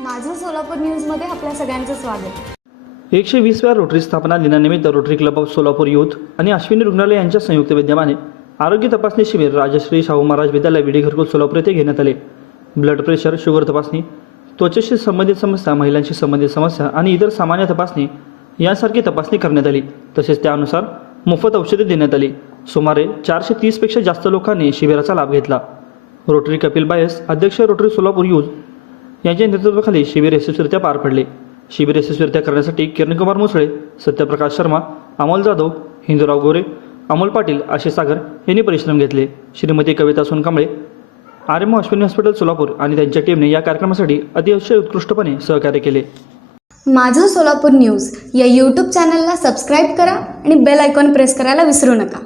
माझं सोलापूर न्यूजमध्ये आपल्या सगळ्यांचं स्वागत. एकशे वीसव्या रोटरी स्थापना दिनानिमित्त Rotary club of Solapur youth आणि अश्विनी रुग्णालय यांच्या संयुक्त विद्यमाने आरोग्य तपासणी शिबिर राजश्री शाहू महाराज विद्यालय विडी घरकुल सोलापूर येथे घेण्यात आले. ब्लड प्रेशर शुगर तपासणी त्वचेशी संबंधित समस्या महिलांशी संबंधित समस्या आणि इतर सामान्य तपासणी यासारखी तपासणी करण्यात आली. तसेच त्यानुसार मोफत औषधे देण्यात आली. सुमारे चारशे तीसपेक्षा जास्त लोकांनी शिबिराचा लाभ घेतला. रोटरी कपिल बायस अध्यक्ष रोटरी सोलापूर यूथ यांच्या नेतृत्वाखाली शिबिर यशस्वीरित्या पार पडले. शिबिर यशस्वीरित्या करण्यासाठी किरणकुमार मुसळे सत्यप्रकाश शर्मा अमोल जाधव हिंदूराव गोरे अमोल पाटील आशिष सागर यांनी परिश्रम घेतले. Shrimati Kavita Sonkamble R M Ashwini hospital Solapur आणि त्यांच्या टीमने या कार्यक्रमासाठी अतिशय उत्कृष्टपणे सहकार्य केले. माझं सोलापूर न्यूज या यूट्यूब चॅनलला सबस्क्राईब करा आणि बेल आयकॉन प्रेस करायला विसरू नका.